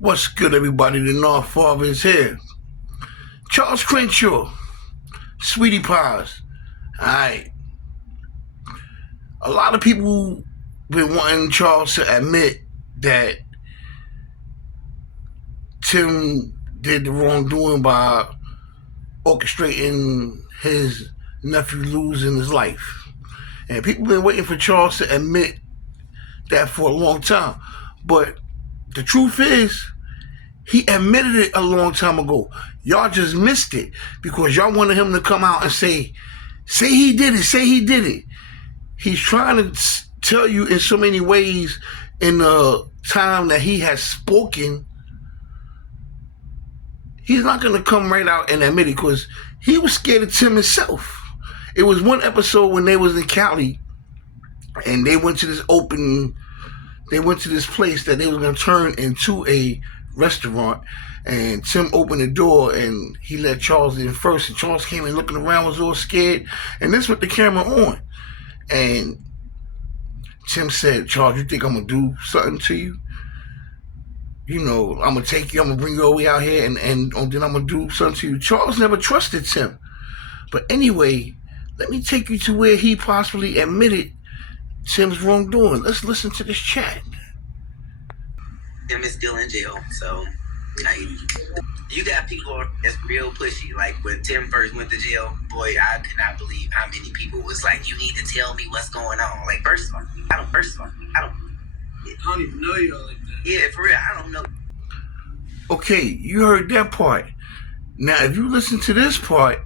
What's good, everybody? The North Father is here. Charles Crenchaw, Sweetie Pies. Alright. A lot of people been wanting Charles to admit that Tim did the wrongdoing by orchestrating his nephew losing his life. And people been waiting for Charles to admit that for a long time. But the truth is, he admitted it a long time ago. Y'all just missed it because y'all wanted him to come out and say he did it. He's trying to tell you in so many ways in the time that he has spoken. He's not going to come right out and admit it because he was scared of Tim himself. It was one episode when they was in Cali and they went to this place that they was going to turn into a restaurant, and Tim opened the door and he let Charles in first, and Charles came in looking around, was all scared, and this with the camera on, and Tim said, "Charles, you think I'm gonna do something to you? You know, I'm gonna take you, I'm gonna bring you all the way out here and then I'm gonna do something to you." Charles never trusted Tim. But anyway, let me take you to where he possibly admitted Tim's wrongdoing. Let's listen to this chat. Tim is still in jail, so like, you got people that's real pushy. Like when Tim first went to jail, boy, I could not believe how many people was like, "You need to tell me what's going on." Like, first of all, I don't even know you like that. Yeah, for real, I don't know. Okay, you heard that part. Now, if you listen to this part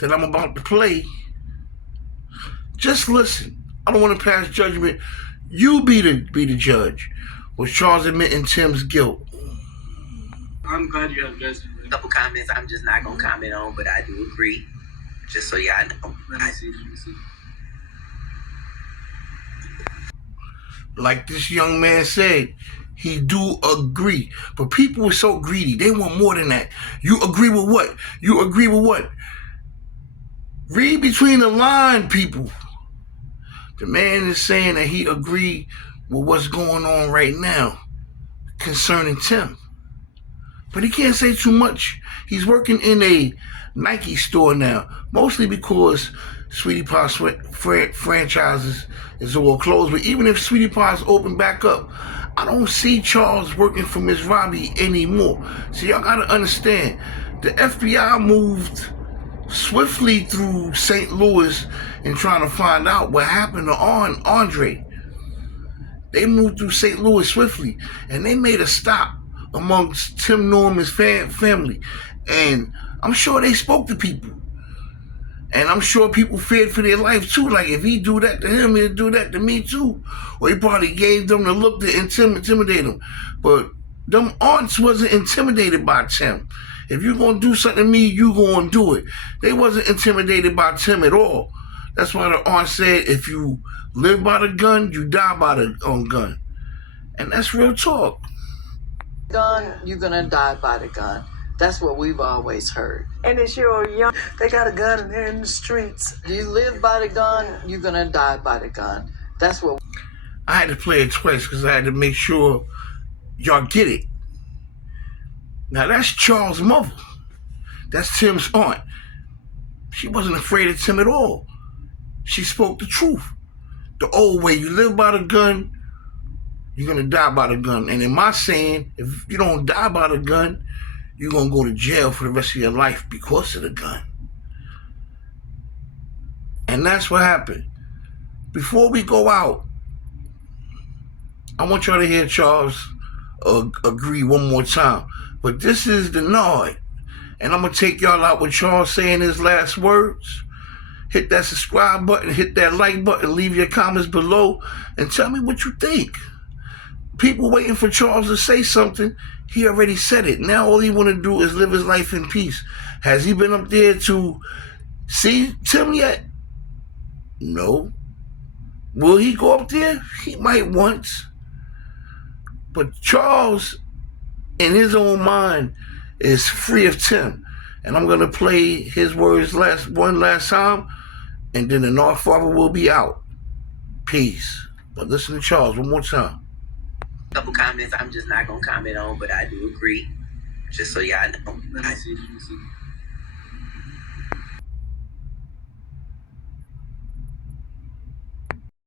that I'm about to play, just listen. I don't want to pass judgment. You be the judge. Was Charles admitting Tim's guilt? I'm glad you have judgment. A couple comments I'm just not gonna comment on, but I do agree. Just so y'all know. Let me see. Like this young man said, he do agree. But people are so greedy. They want more than that. You agree with what? You agree with what? Read between the line, people. The man is saying that he agreed with what's going on right now concerning Tim. But he can't say too much. He's working in a Nike store now, mostly because Sweetie Pie franchises is all closed. But even if Sweetie Pie's open back up, I don't see Charles working for Miss Robbie anymore. So y'all gotta understand, the FBI moved swiftly through St. Louis and trying to find out what happened to Andre. They moved through St. Louis swiftly, and they made a stop amongst Tim Norman's family. And I'm sure they spoke to people. And I'm sure people feared for their life too. Like, if he do that to him, he'll do that to me too. Or he probably gave them the look to intimidate him. But them aunts wasn't intimidated by Tim. If you're going to do something to me, you going to do it. They wasn't intimidated by Tim at all. That's why the aunt said, if you live by the gun, you die by the gun. And that's real talk. Gun, you're going to die by the gun. That's what we've always heard. And it's your young, they got a gun and they're in the streets. You live by the gun, you're going to die by the gun. That's what. I had to play it twice because I had to make sure y'all get it. Now, that's Charles' mother. That's Tim's aunt. She wasn't afraid of Tim at all. She spoke the truth. The old way, you live by the gun, you're going to die by the gun. And in my saying, if you don't die by the gun, you're going to go to jail for the rest of your life because of the gun. And that's what happened. Before we go out, I want y'all to hear Charles agree one more time. But this is the nod. And I'm going to take y'all out with Charles saying his last words. Hit that subscribe button, hit that like button, leave your comments below, and tell me what you think. People waiting for Charles to say something. He already said it. Now all he want to do is live his life in peace. Has he been up there to see Tim yet? No. Will he go up there? He might once. But Charles, in his own mind, is free of Tim. And I'm going to play his words one last time, and then the North Father will be out. Peace. But listen to Charles one more time. couple comments I'm just not gonna comment on, but I do agree. Just so y'all know.